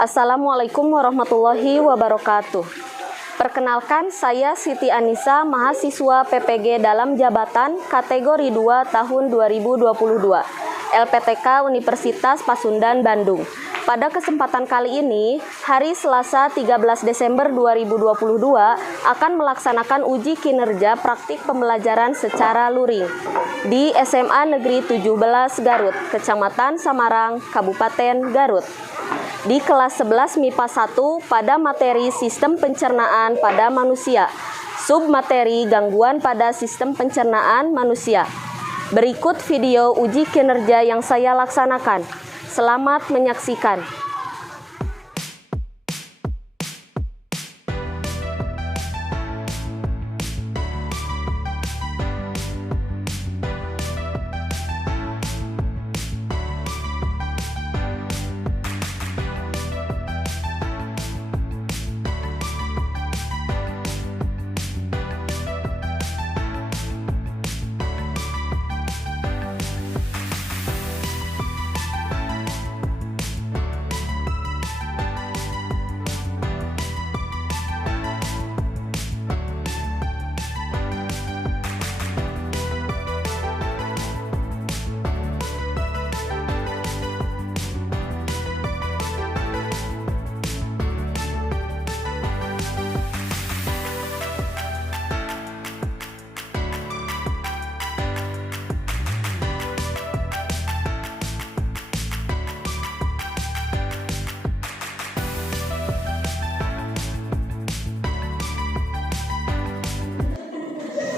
Assalamualaikum warahmatullahi wabarakatuh. Perkenalkan, saya Siti Anissa, mahasiswa PPG dalam jabatan kategori 2 tahun 2022, LPTK Universitas Pasundan, Bandung. Pada kesempatan kali ini, hari Selasa 13 Desember 2022 akan melaksanakan uji kinerja praktik pembelajaran secara luring di SMA Negeri 17 Garut, Kecamatan Samarang, Kabupaten Garut. Di kelas 11 MIPA 1 pada materi Sistem Pencernaan pada Manusia, submateri Gangguan pada Sistem Pencernaan Manusia. Berikut video uji kinerja yang saya laksanakan. Selamat menyaksikan.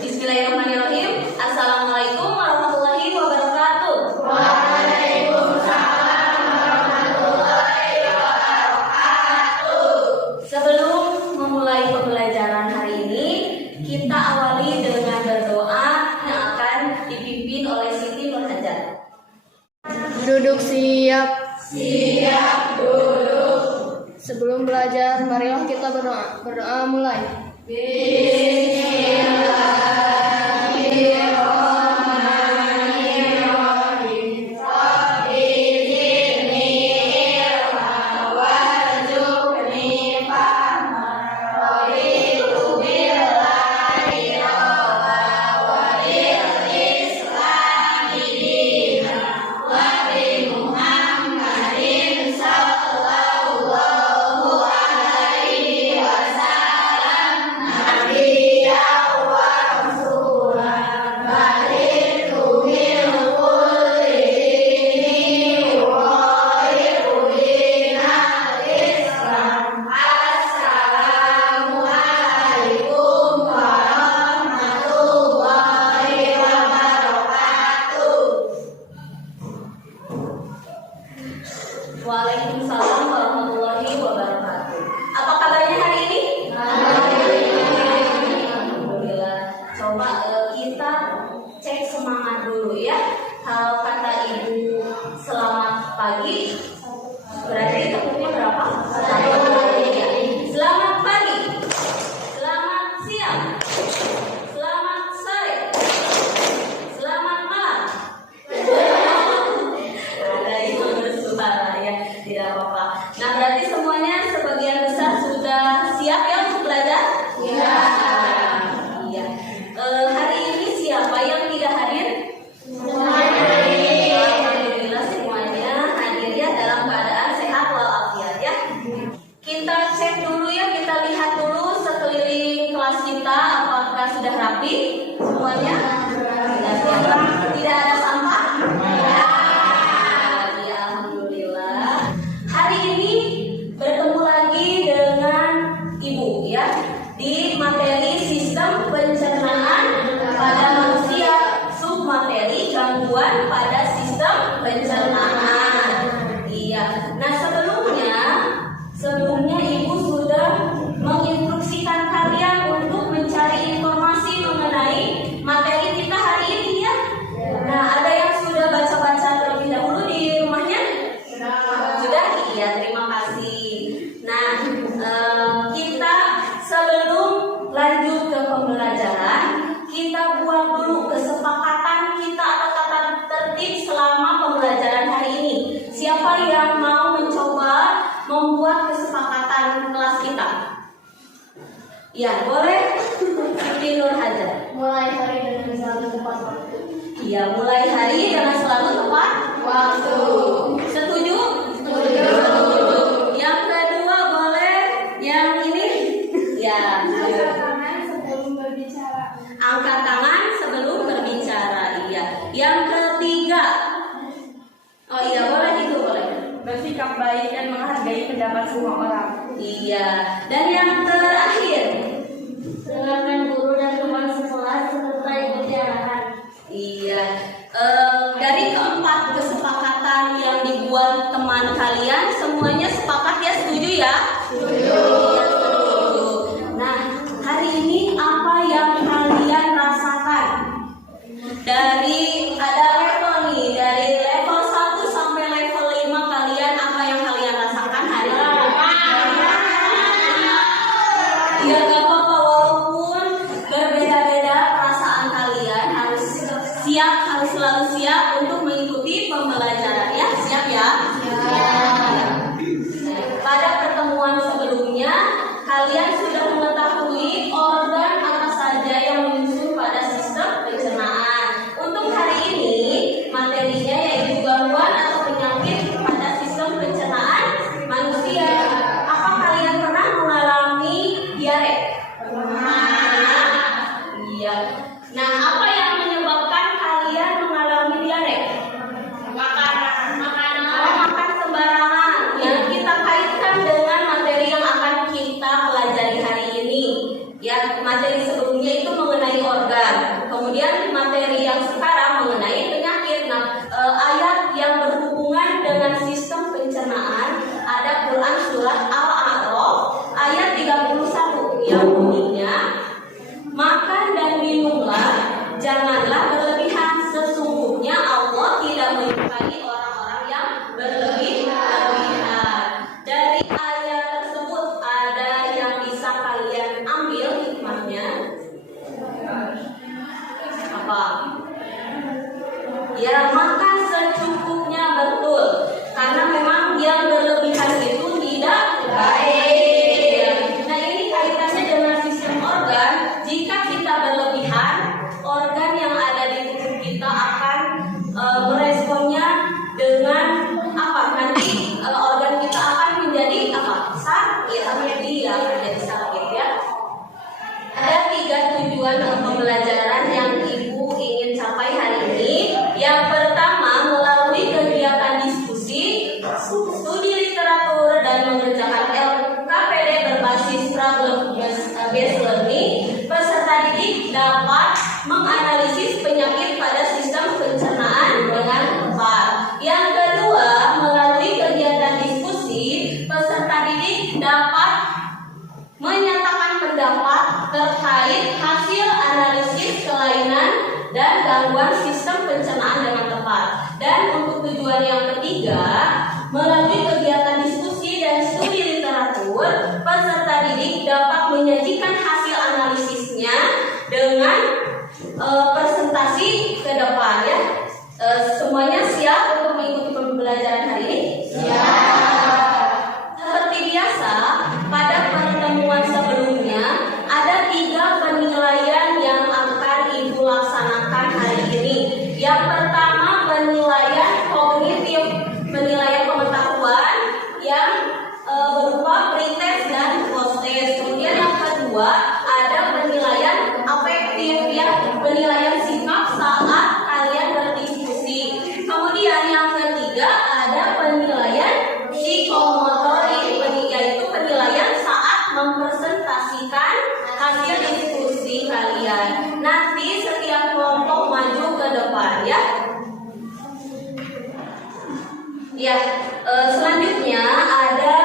Bismillahirrahmanirrahim. Assalamualaikum warahmatullahi wabarakatuh. Waalaikumsalam warahmatullahi wabarakatuh. Sebelum memulai pembelajaran hari ini, kita awali dengan berdoa yang akan dipimpin oleh Siti Nurhajat. Duduk siap. Siap duduk. Sebelum belajar, marilah kita berdoa. Berdoa mulai. Bismillahirrahmanirrahim. Rabbi zidni ilma warzuqni fahma. Raditu billahi rabban wa bil islami dinan wa bi Muhammadin sallallahu alaihi wasallam nabiyyan wa rasulan. Baritu bil kulli dini ghairu dinal Islam. Assalamualaikum warahmatullahi wabarakatuh. Waalaikumsalam warahmatullahi wabarakatuh. Apa kabarnya hari ini? Alhamdulillah. Coba kita cek semangat dulu ya. Kalau kata ibu selamat pagi, berarti tepuknya berapa? Ya. Selamat pagi, selamat siang, selamat sore, selamat malam. Ada ibu bersuara ya, tidak apa-apa. Nah, berarti semuanya sebagian besar sudah siap ya untuk belajar? Ya. Iya. Hari ini siapa yang tidak hadir? Semuanya. Alhamdulillah semuanya hadir ya dalam keadaan sehat walafiat ya. Kita cek dulu ya, kita lihat dulu sekeliling kelas kita apakah sudah rapi semuanya? Sudah siap? Tidak ada sampah? Ya. Ya, alhamdulillah. Hari ini bertemu lagi dengan Ibu ya di materi Sistem Pencernaan pada Manusia, submateri Gangguan pada Sistem Pencernaan. Iya. Nah, sebelumnya Ibu sudah menginstruksikan kalian untuk mencari informasi mengenai materi kita hari ini ya. Nah, ada yang sudah baca-baca terlebih dahulu di rumahnya? Sudah? Iya, terima kasih. Nah, kita sebelum lanjut ke pembelajaran, kita buat dulu kesepakatan kita atau tata tertib selama pembelajaran hari Ya, boleh Siti Nur Hajar. Mulai hari dengan selalu tepat waktu. Iya, mulai hari dengan selalu tepat Waktu. Setuju? Setuju. Yang kedua boleh yang ini? Ya. Tangan sebelum berbicara. Angkat tangan sebelum berbicara. Iya. Yang ketiga. Oh iya, boleh itu boleh. Bersikap baik dan menghargai pendapat semua orang. Iya. Dan yang terakhir. Dengarkan guru dan teman sekolah serta ikuti arahan. Iya. Dari keempat kesepakatan yang dibuat teman kalian, semuanya sepakat ya, setuju ya? Setuju. Nah, hari ini apa yang kalian rasakan? Dari ada level nih, dari level 1 sampai level 5 kalian, apa yang kalian rasakan hari ini? Ya gak apa-apa, walaupun berbeda-beda perasaan kalian, harus siap, harus selalu siap untuk mengikuti pembelajaran ya. Siap ya? Pada pertemuan sebelumnya, kalian sudah mengetahui organ apa saja yang menyusun pada sistem pencernaan. Untuk hari ini, materinya yaitu gangguan atau penyakit pada sistem pencernaan manusia. Apa kalian pernah mengalami diare? Pernah. Iya. Nah, apa yang menyebabkan kalian mengalami diare? Makan sembarangan. Yang kita kaitkan dengan materi yang akan kita pelajari hari ini. Ya, materi sebelumnya itu mengenai organ. Kemudian materi yang sekarang mengenai penyakit. Nah, ayat yang berhubungan dengan sistem pencernaan ada Quran surat Al-A'raf ayat 31 yang bunyinya, makan dan minumlah, janganlah berlebihan, sesungguhnya Allah tidak menyukai orang-orang yang berlebihan. Dari ayat tersebut ada yang bisa kalian ambil hikmahnya? Apa? Ya, makan secukupnya, betul. Karena memang yang berlebihan itu tidak baik. Nah, ini kaitannya dengan sistem organ. Jika kita berlebihan, organ yang ada di tubuh kita akan meresponnya dengan apa? Nanti organ kita akan menjadi apa? Sakit. Dia akan jadi sakit ya. Ada 3 tujuan pembelajaran yang Ibu ingin capai hari ini. Yang pertama, melalui kegiatan diskusi, studi literatur, dan mengerjakan LKPD berbasis problem-based learning, peserta didik dapat menganalisis penyakit pada sistem pencernaan dengan tepat. Yang kedua, melalui kegiatan diskusi, peserta didik dapat menyatakan pendapat terkait hasil analisis kelainan dan gangguan sistem pencernaan dengan tepat. Dan untuk tujuan yang ketiga, melalui kegiatan diskusi dan studi literatur, peserta didik dapat menyajikan hasil analisisnya dengan presentasi ke depan ya. Semuanya siap untuk mengikuti pembelajaran hari ini? Seperti biasa, pada pertemuan sebelumnya ada 3 penilaian yang akan Ibu laksanakan hari ini. Yang pertama, penilaian kognitif, penilaian pengetahuan yang berupa pretest dan post-test. Kemudian yang kedua, ada penilaian afektif ya, penilaian sikap saat kalian berdiskusi. Kemudian yang ketiga, ada penilaian psikomotorik, yaitu penilaian saat mempresentasikan hasil diskusi kalian. Nanti setiap kelompok maju ke depan ya. Ya, selanjutnya ada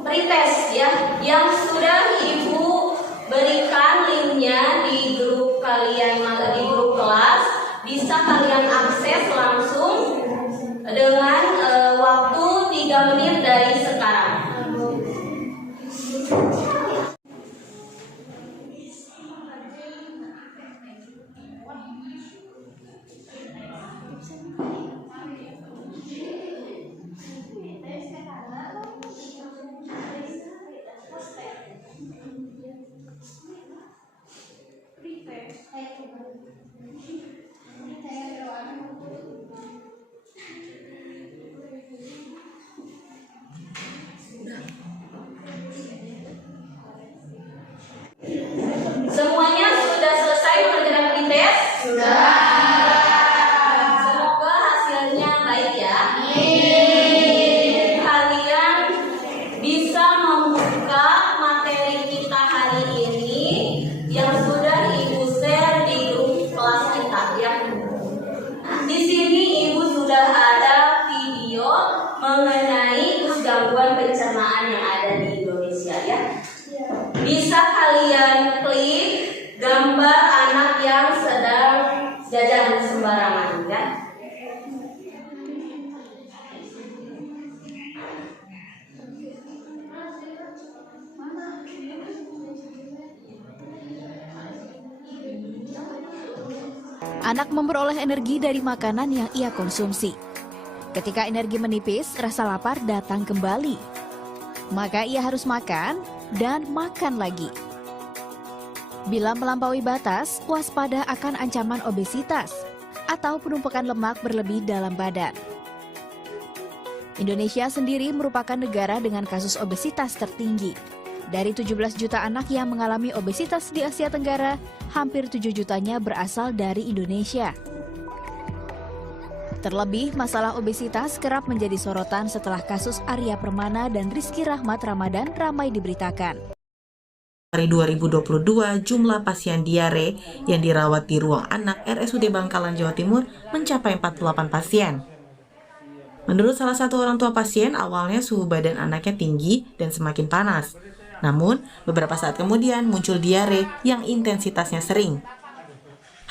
pretest ya, yang sudah Ibu berikan linknya di grup kalian, di grup kelas. Bisa kalian akses langsung dengan waktu 3 menit dari sekarang. Anak memperoleh energi dari makanan yang ia konsumsi. Ketika energi menipis, rasa lapar datang kembali. Maka ia harus makan dan makan lagi. Bila melampaui batas, waspada akan ancaman obesitas atau penumpukan lemak berlebih dalam badan. Indonesia sendiri merupakan negara dengan kasus obesitas tertinggi. Dari 17 juta anak yang mengalami obesitas di Asia Tenggara, hampir 7 jutanya berasal dari Indonesia. Terlebih, masalah obesitas kerap menjadi sorotan setelah kasus Arya Permana dan Rizky Rahmat Ramadan ramai diberitakan. Hari 2022, jumlah pasien diare yang dirawat di ruang anak RSUD Bangkalan, Jawa Timur mencapai 48 pasien. Menurut salah satu orang tua pasien, awalnya suhu badan anaknya tinggi dan semakin panas. Namun, beberapa saat kemudian muncul diare yang intensitasnya sering.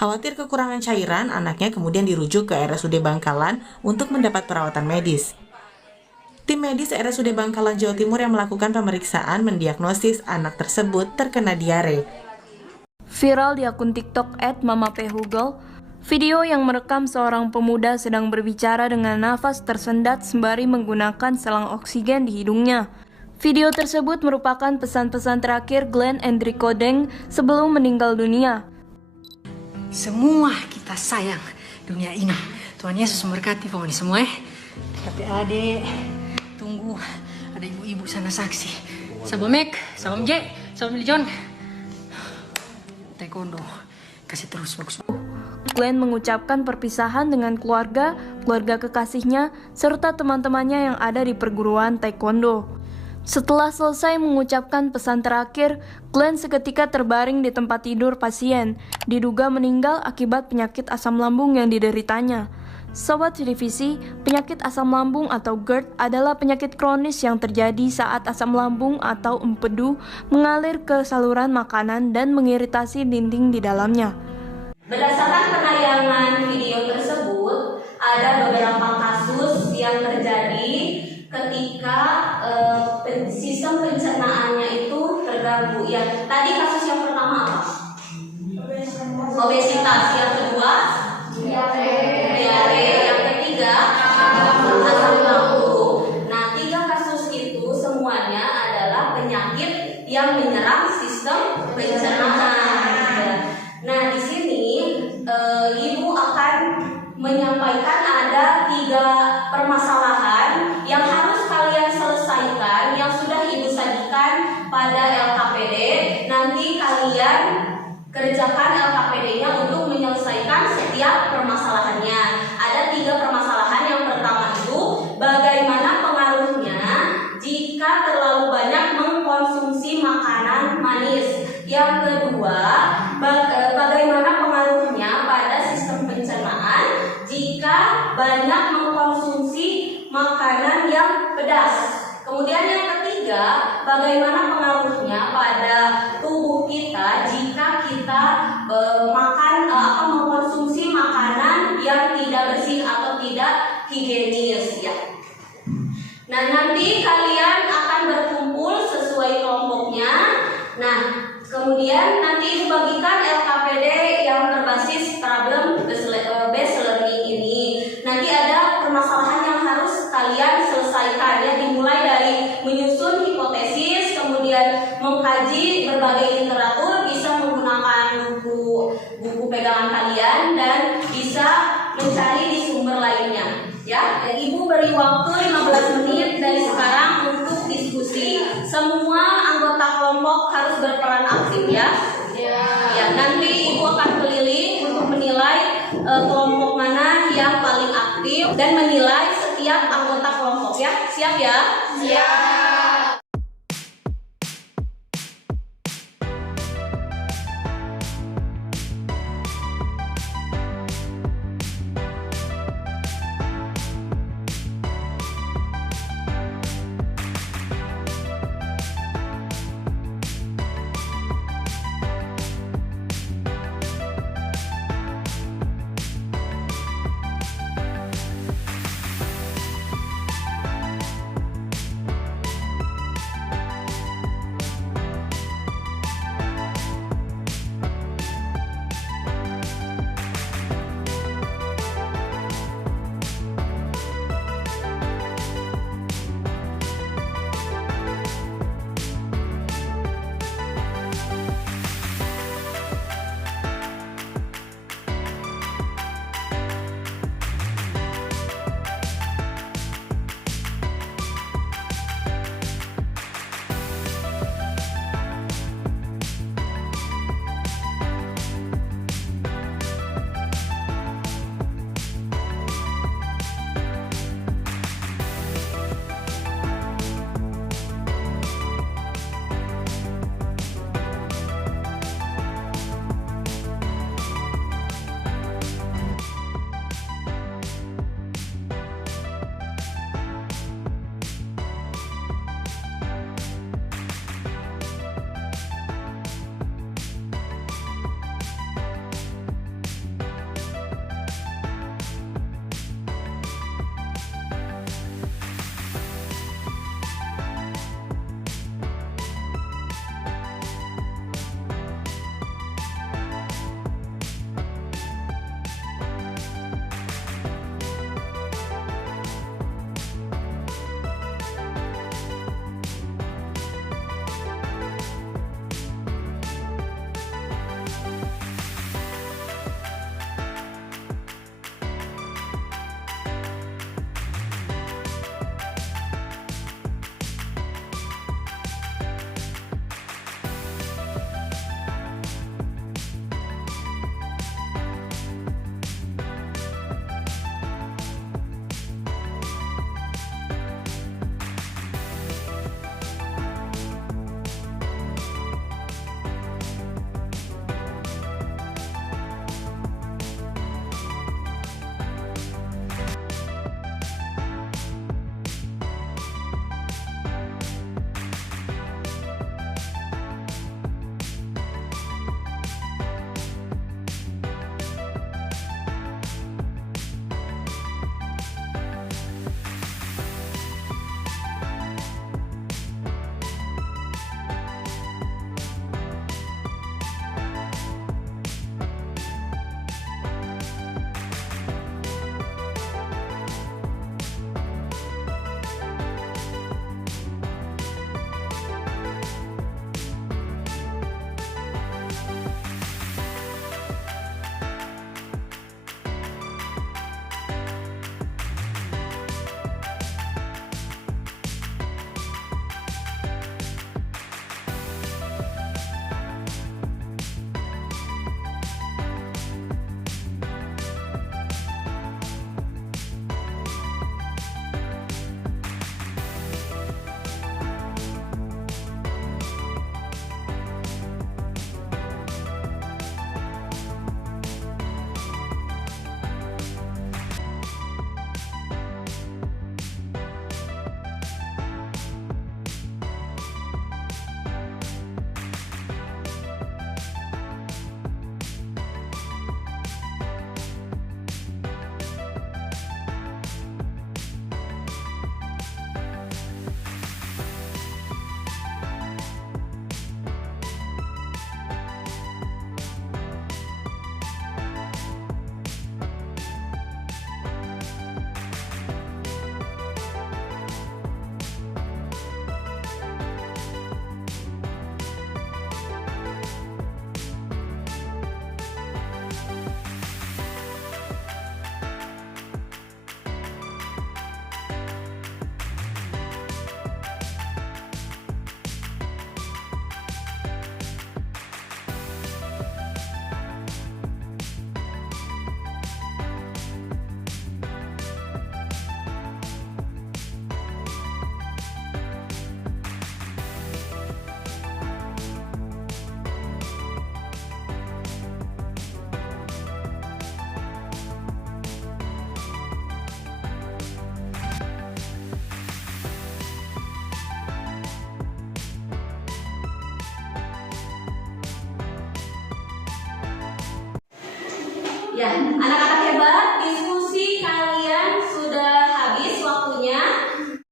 Khawatir kekurangan cairan, anaknya kemudian dirujuk ke RSUD Bangkalan untuk mendapat perawatan medis. Tim medis RSUD Bangkalan, Jawa Timur yang melakukan pemeriksaan mendiagnosis anak tersebut terkena diare. Viral di akun TikTok @mamapehugel, video yang merekam seorang pemuda sedang berbicara dengan nafas tersendat sembari menggunakan selang oksigen di hidungnya. Video tersebut merupakan pesan-pesan terakhir Glenn Enrico Deng sebelum meninggal dunia. Semua kita sayang dunia ini. Tuhan Yesus memberkati pokoknya semua Tapi adik, tunggu ada ibu-ibu sana saksi. Salam Mek, salam J, salam John. Taekwondo, kasih terus bagus. Glenn mengucapkan perpisahan dengan keluarga kekasihnya, serta teman-temannya yang ada di perguruan Taekwondo. Setelah selesai mengucapkan pesan terakhir, Glenn seketika terbaring di tempat tidur pasien, diduga meninggal akibat penyakit asam lambung yang dideritanya. Sobat televisi, penyakit asam lambung atau GERD adalah penyakit kronis yang terjadi saat asam lambung atau empedu mengalir ke saluran makanan dan mengiritasi dinding di dalamnya. Berdasarkan penayangan video tersebut, ada beberapa kasus yang terjadi ketika sistem pencernaannya itu terganggu. Ya, tadi kasus yang pertama apa? Obesitas. Yang kedua, diare. Yang ketiga, asam lambung. Nah, 3 kasus itu semuanya adalah penyakit yang menyerang sistem pencernaan. Nah, di sini Ibu akan menyampaikan ada 3 permasalahan yang harus kalian selesaikan, yang sudah Ibu sajikan pada LKPD. Nanti kalian kerjakan LKPD-nya untuk menyelesaikan setiap permasalahannya. Ada 3 permasalahan. Yang pertama itu, bagaimana pengaruhnya jika terlalu banyak mengkonsumsi makanan manis. Yang kedua, bagaimana pengaruhnya pada sistem pencernaan jika banyak mengkonsumsi makanan yang pedas. Kemudian yang ketiga, bagaimana pengaruhnya pada tubuh kita jika kita mengkonsumsi makanan yang tidak bersih atau tidak higienis ya. Nah, nanti kalian akan berkumpul sesuai kelompoknya. Nah, kemudian nanti bagikan LKPD yang berbasis problem-based learning ini. Nanti ada permasalahan yang harus kalian selesaikan ya, dimulai dari menyusun hipotesis, kemudian mengkaji berbagai literatur, bisa menggunakan buku pegangan kalian dan bisa mencari di sumber lainnya. Ya, Ibu beri waktu 15 menit dari sekarang untuk diskusi. Semua anggota kelompok harus berperan aktif ya. Ya, nanti Ibu akan keliling untuk menilai kelompok mana yang paling aktif dan menilai setiap anggota kelompok ya. Siap ya? Siap. Ya, anak-anak hebat, diskusi kalian sudah habis waktunya.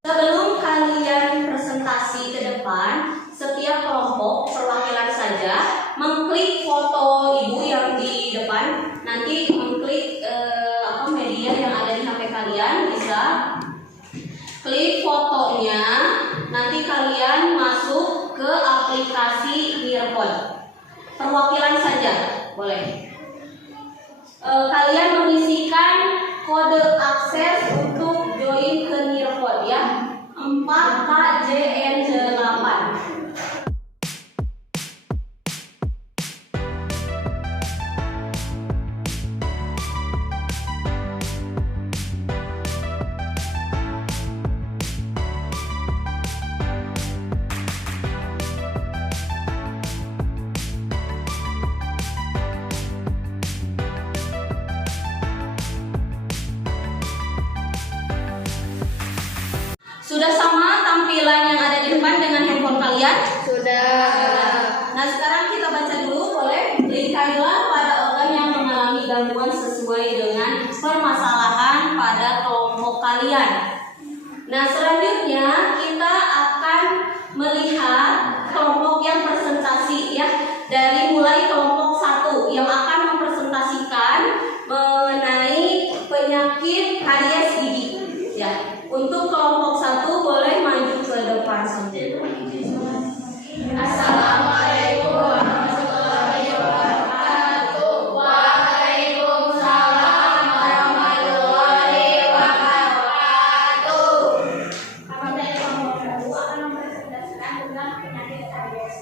Sebelum kalian presentasi ke depan, setiap kelompok perwakilan saja mengklik foto ibu yang di depan. Nanti mengklik media yang ada di HP kalian, bisa klik fotonya. Nanti kalian masuk ke aplikasi Nearpod. Perwakilan saja boleh. Kalian mengisikan kode akses untuk join ke Nearpod ya, 4KJN8. Sudah sama tampilan yang ada di depan dengan handphone kalian? Sudah. Nah, sekarang kita baca dulu, boleh? Berikanlah pada orang yang mengalami gangguan sesuai dengan permasalahan pada kelompok kalian. Nah, selanjutnya kita akan melihat kelompok yang presentasi ya. Dari mulai kelompok 1 yang akan mempresentasikan mengenai penyakit karies gigi ya. Untuk kelompok 1 boleh maju ke depan saja. Assalamualaikum warahmatullahi wabarakatuh. Waalaikumsalam warahmatullahi wabarakatuh. Kami dari kelompok 1 akan mempresentasikan tentang penyakit karies.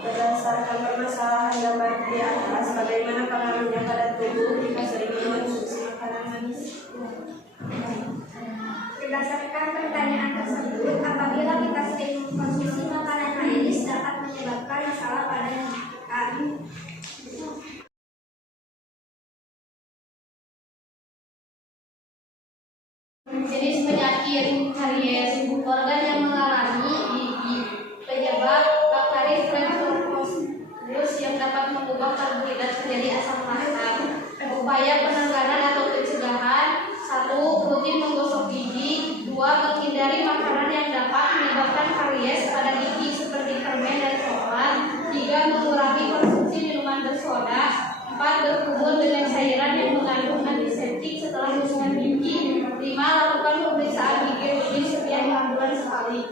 Berdasarkan permasalahan gambar di atas, bagaimana pengaruhnya pada tubuh jika sering mengonsumsi makanan manis? Berdasarkan pertanyaan tersebut, apabila kita sering mengkonsumsi makanan manis dapat menyebabkan masalah pada kita. Jenis penyakit karies, organ yang mengalami gigi, penyebab bakteri Streptococcus yang dapat mengubah karbohidrat menjadi asam laktat. Upaya penanganan atau pencegahan: 1. Rutin menggosok gigi. 2. Menghindari makanan yang dapat menyebabkan karies pada gigi seperti permen dan coklat. 3. Mengurangi konsumsi minuman bersoda. 4. Berkebun dengan cairan yang mengandung antiseptik setelah gosongan gigi. 5. Lakukan pemeriksaan gigi rutin setiap 6 bulan sekali.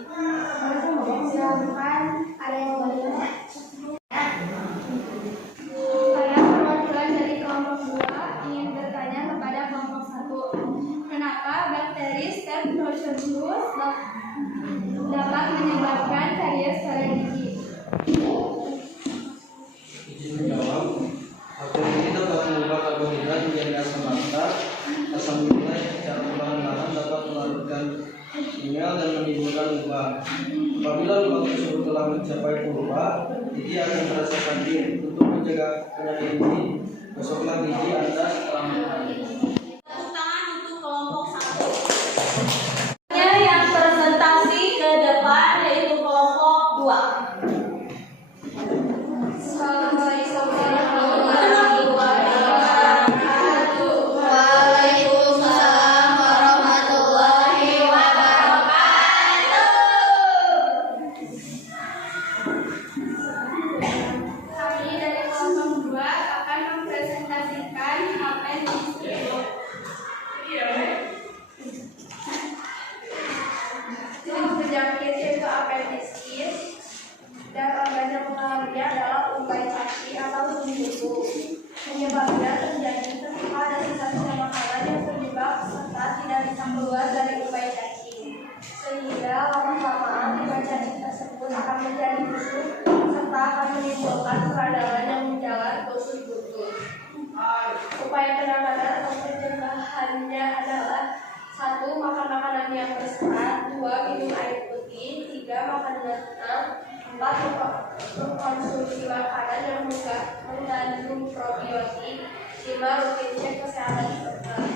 Silakan ada yang mau bertanya. Saya perwakilan dari kelompok 2 ingin bertanya kepada kelompok 1. Kenapa bakteri Streptococcus dapat menyebabkan karies pada gigi? Izin menjawab. Bakteri ini dapat mengubah karbohidrat menjadi asam laktat. Asam gula yang secara perlahan-lahan dapat melarutkan ginjal dan menimbulkan lubang. Apabila lubang tersebut telah mencapai purba, gigi akan terasa sakit. Untuk mencegah penyakit ini, gosoklah gigi Anda setelah makan. Tepuk tangan untuk kelompok 1. Yang presentasi ke depan yaitu kelompok 2. Assalamualaikum warahmatullahi wabarakatuh. Waalaikumsalam warahmatullahi wabarakatuh. Kami dari kelompok 2 akan mempresentasikan appendicitis. Jenis penyakit yaitu appendicitis dan organ yang mengalaminya adalah umpai kaki atau sumbu. Penyebabnya terjadi ketika ada sisa-sisa makanan yang terjebak serta tidak bisa keluar dari umpai cacing, sehingga lama-kelamaan umpai cacing tersebut akan menjadi busuk serta akan menimbulkan peradangan yang menjalar ke usus butut. Upaya penanganan atau pencegahannya adalah: 1. Makan makanan yang berserat. 2. Minum air putih. 3. Makan matang. 4. Mengkonsumsi makanan yang mengandung probiotik. 5. Rutin cek kesehatan dokter.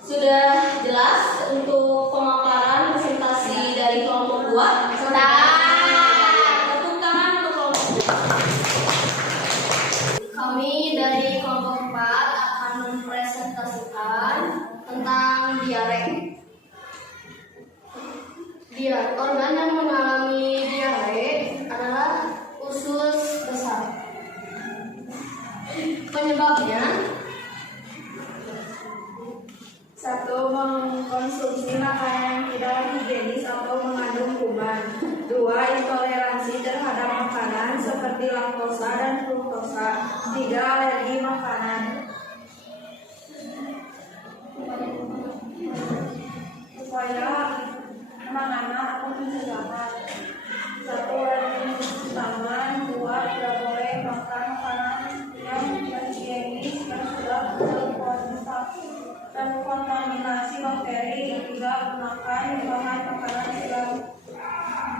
Sudah jelas untuk pemaparan presentasi dari kelompok 2? Tepuk tangan untuk kelompok 2. Kami dari kelompok Ya, organ yang mengalami diare adalah usus besar. Penyebabnya 1. Mengkonsumsi makanan yang tidak higienis atau mengandung kuman. 2. Intoleransi terhadap makanan seperti laktosa dan fruktosa. 3. Alergi makanan. Upaya penanganan atau pencegahan. 1. Rajin mencuci tangan. 2. Tidak boleh makan makanan yang higienis dan sudah terkontaminasi bakteri. 3. Gunakan bahan makanan segar.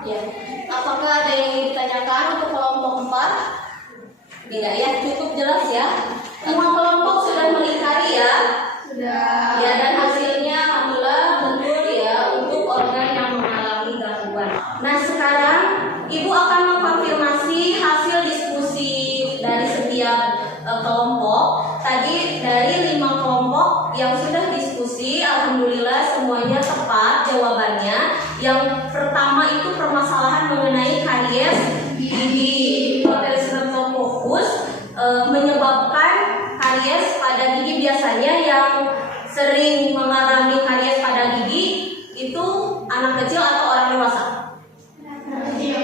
Ya. Apakah ada yang ingin ditanyakan untuk kelompok 4? Tidak ya, cukup jelas ya. Semua kelompok sudah melingkari ya. sudah. Ya, dan hasilnya alhamdulillah betul ya untuk organ yang mengalami gangguan. Nah, sekarang Ibu akan mengkonfirmasi hasil diskusi dari setiap kelompok. Tadi dari 5 kelompok yang sudah diskusi, alhamdulillah semuanya tepat jawabannya. Yang pertama itu permasalahan mengenai karies gigi. Materi fokus menyebabkan karies pada gigi. Biasanya yang sering mengalami karies pada gigi itu anak kecil atau orang dewasa?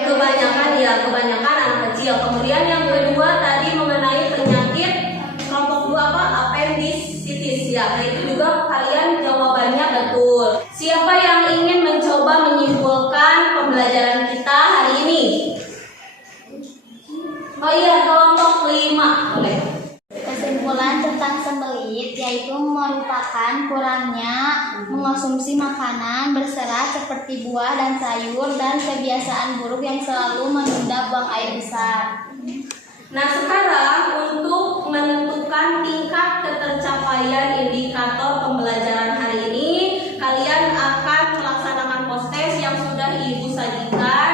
Kebanyakan anak kecil. Kemudian yang kedua tadi mengenai penyakit kelompok 2 apa? Appendicitis ya. Nah, itu juga kalian jawabannya betul. Siapa yang ingin mencoba menyimpulkan pembelajaran kita hari ini? Oh iya, kelompok 5 boleh. Kesimpulan tentang sembelit yaitu merupakan kurangnya mengonsumsi makanan berserat seperti buah dan sayur dan kebiasaan buruk yang selalu menunda buang air besar. Nah, sekarang untuk menentukan tingkat ketercapaian indikator pembelajaran hari ini, kalian akan melaksanakan post-test yang sudah Ibu sajikan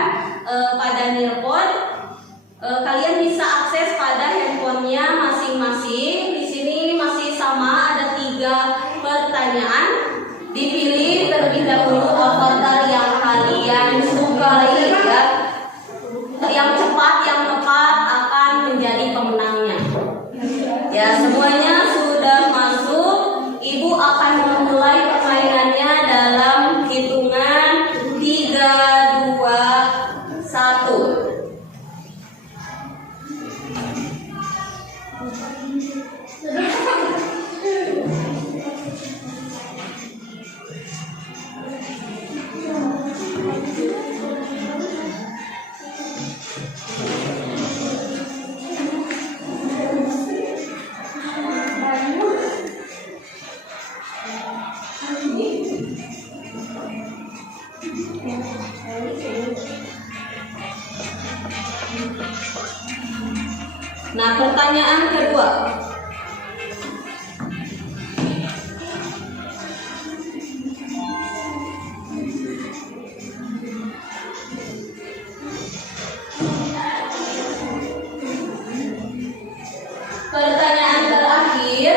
pada Nearpod. Kalian bisa akses pada handphonenya masing-masing. Di sini masih sama, ada 3 pertanyaan. Dipilih terlebih dahulu avatar yang kalian sukai ya. Yang cepat, yang tepat akan menjadi pemenangnya. Ya, semuanya sudah masuk. Ibu akan memulai permainannya dalam hitungan 3, 2, 1. Nah, pertanyaan kedua. Pertanyaan terakhir.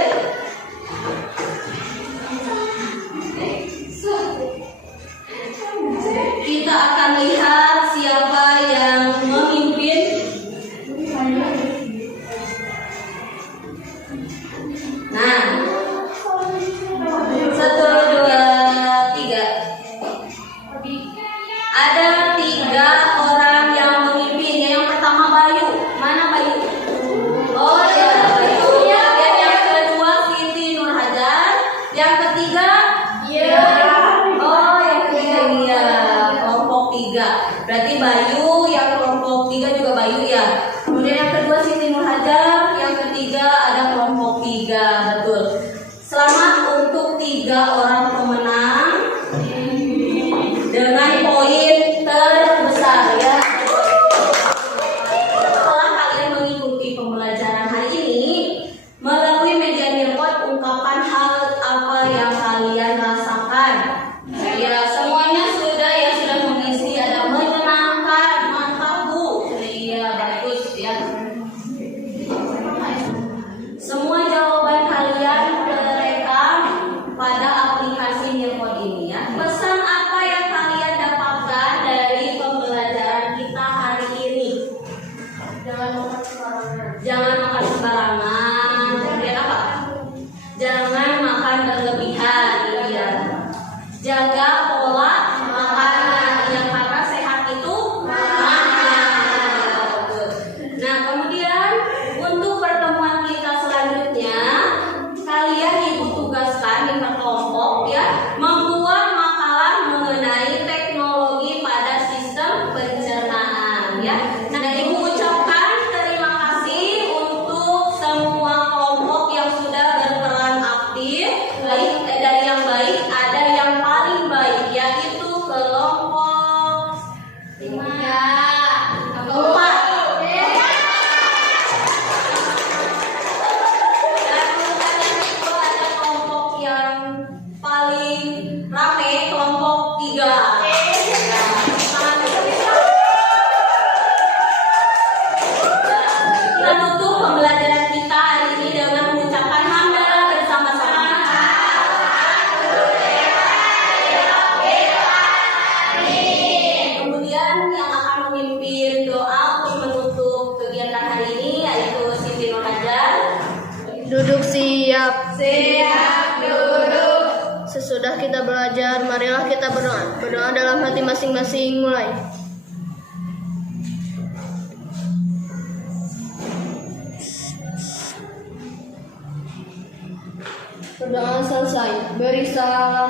Kita akan lihat siapa yang memimpin. Nah, 1, 2, 3. Ada 3 orang yang memimpin. Yang pertama Bayu. Mana Bayu? Oh ya, Bayu. Dan yang kedua Siti Nurhajar. Yang ketiga? Iya. Oh, yang ketiga iya. Kelompok 3. Berarti Bayu, yang kelompok 3 juga Bayu ya. Kemudian yang kedua Siti Nurhajar, yang ketiga ada kelompok 3, betul. Selamat untuk 3 orang pemenang dengan poin terbesar ya. Setelah kalian mengikuti pembelajaran hari ini melalui media Nearpod, ungkapkan hal apa yang kalian rasakan. Ya, semuanya sudah mengisi, ada menyenangkan, mantap Bu. Iya, bagus ya. Semua jawaban kalian terekam pada aplikasi makan berlebihan. Ya. Jaga pola makanan yang karena sehat itu mahal. Nah, kemudian untuk pertemuan kita selanjutnya, kalian ibu tugaskan di kelompok ya membuat makalah mengenai teknologi pada sistem pencernaan ya. Nah, ibu ucapkan terima kasih untuk semua kelompok yang sudah berperan aktif, baik dari yang baik ada yang paling baik yaitu kelompok 4. Paling rame kelompok 3. Kita tutup pembelajaran kita hari ini dengan mengucapkan hamdalah bersama-sama. Kemudian yang akan memimpin doa untuk menutup kegiatan hari ini yaitu Siti Nur Hajar. Duduk siap. Siap duduk. Sesudah kita belajar, marilah kita berdoa. Berdoa dalam hati masing-masing, mulai. Berdoa selesai. Beri salam.